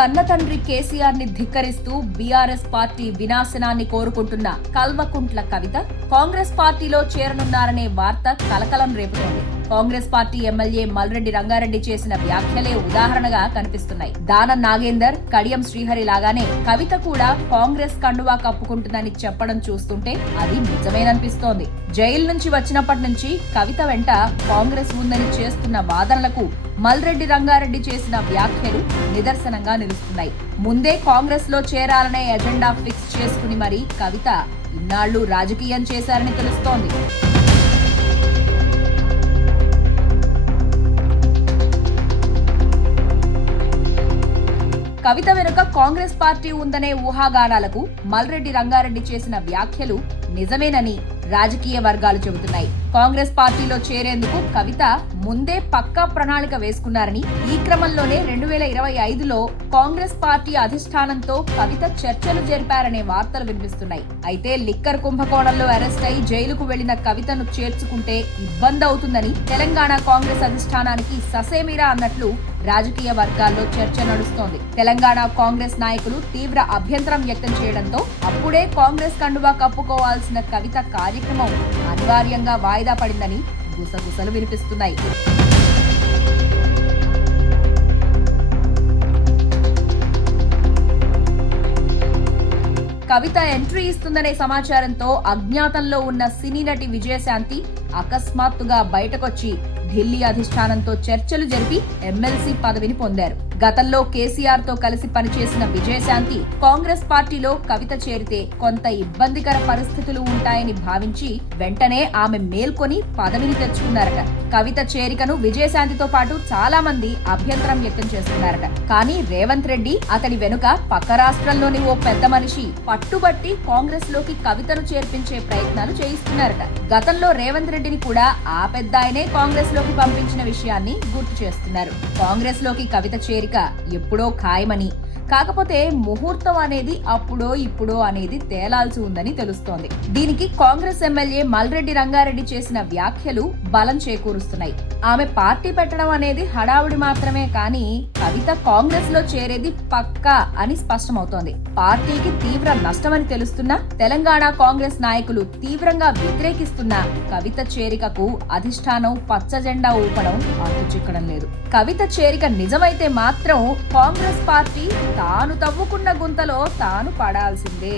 కన్న తండ్రి కేసీఆర్ని ధిక్కరిస్తూ బీఆర్ఎస్ పార్టీ వినాశనాన్ని కోరుకుంటున్న కల్వకుంట్ల కవిత కాంగ్రెస్ పార్టీలో చేరనున్నారనే వార్త కలకలం రేపుతోంది. Congress party MLA Malreddy Rangareddy చేసిన వ్యాఖ్యలే ఉదాహరణగా కనిపిస్తున్నాయి. దాన నాగేందర్ కడియం శ్రీహరి లాగానే కవిత కూడా కాంగ్రెస్ కండువా కప్పుకుంటుందని చెప్పడం చూస్తుంటే అది నిజమేననిపిస్తోంది. జైలు నుంచి వచ్చినప్పటి నుంచి కవిత వెంట కాంగ్రెస్ ఉందని చేస్తున్న వాదనలకు మల్రెడ్డి రంగారెడ్డి చేసిన వ్యాఖ్యలు నిదర్శనంగా తెలుస్తున్నాయి. ముందే కాంగ్రెస్లో చేరాలనే ఎజెండా ఫిక్స్ చేసుకుని మరి కవిత ఇన్నాళ్ళు రాజకీయం చేశారని తెలుస్తోంది. కవిత వెనుక కాంగ్రెస్ పార్టీ ఉందనే ఊహాగానాలకు మల్రెడ్డి రంగారెడ్డి చేసిన వ్యాఖ్యలు నిజమేనని రాజకీయ వర్గాలు చెబుతున్నాయి. కాంగ్రెస్ పార్టీలో చేరేందుకు కవిత ముందే పక్కా ప్రణాళిక వేసుకున్నారని ఈ క్రమంలోనే రెండు వేల ఇరవై ఐదులో కాంగ్రెస్ పార్టీ అధిష్టానంతో కవిత చర్చలు జరిపారనే వార్తలు వినిపిస్తున్నాయి. అయితే లిక్కర్ కుంభకోణంలో అరెస్ట్ అయి జైలుకు వెళ్ళిన కవితను చేర్చుకుంటే ఇబ్బంది అవుతుందని తెలంగాణ కాంగ్రెస్ అధిష్టానానికి ససేమిరా అన్నట్లు రాజకీయ వర్గాల్లో చర్చ నడుస్తోంది. తెలంగాణ కాంగ్రెస్ నాయకులు తీవ్ర అభ్యంతరం వ్యక్తం చేయడంతో అప్పుడే కాంగ్రెస్ కండువా కప్పుకోవాల్సిన కవిత కార్యక్రమం అనివార్యంగా వాయిదా పడిందని గుసగుసలు వినిపిస్తున్నాయి. కవిత ఎంట్రీ ఇస్తుందనే సమాచారంతో అజ్ఞాతంలో ఉన్న సినీ నటి విజయశాంతి అకస్మాత్తుగా బయటకొచ్చి ఢిల్లీ అధిష్టానంతో చర్చలు జరిపి ఎమ్మెల్సీ పదవిని పొందారు. గతంలో కేసీఆర్తో కలిసి పనిచేసిన విజయశాంతి కాంగ్రెస్ పార్టీలో కవిత చేరితే కొంత ఇబ్బందికర పరిస్థితులు ఉంటాయని భావించి వెంటనే ఆమె మేల్కొని పదవిని తెచ్చుకున్నారట. కవిత చేరికను విజయశాంతితో పాటు చాలా మంది అభ్యంతరం వ్యక్తం చేస్తున్నారట. కానీ రేవంత్ రెడ్డి అతడి వెనుక పక్క రాష్ట్రంలోని ఓ పెద్ద మనిషి పట్టుబట్టి కాంగ్రెస్లోకి కవితను చేర్పించే ప్రయత్నాలు చేయిస్తున్నారట. గతంలో రేవంత్ రెడ్డిని కూడా ఆ పెద్ద ఆయనే కాంగ్రెస్లోకి పంపించిన విషయాన్ని గుర్తు చేస్తున్నారు. కాంగ్రెస్లోకి కవిత చేరిక ఎప్పుడో ఖాయమని కాకపోతే ముహూర్తం అనేది అప్పుడో ఇప్పుడో అనేది తేలాల్సి ఉందని తెలుస్తోంది. దీనికి కాంగ్రెస్ ఎమ్మెల్యే మల్రెడ్డి రంగారెడ్డి చేసిన వ్యాఖ్యలు బలం చేకూరుస్తున్నాయి. ఆమె పార్టీ పెట్టడం అనేది హడావుడి మాత్రమే కానీ కవిత కాంగ్రెస్లో చేరేది పక్కా అని స్పష్టమవుతోంది. పార్టీకి తీవ్ర నష్టమని తెలుస్తున్నా తెలంగాణ కాంగ్రెస్ నాయకులు తీవ్రంగా వ్యతిరేకిస్తున్న కవిత చేరికకు అధిష్టానం పచ్చ జెండా ఊపడం అటు చిక్కడం లేదు. కవిత చేరిక నిజమైతే మాత్రం కాంగ్రెస్ పార్టీ తాను తవ్వుకున్న గుంతలో తాను పడాల్సిందే.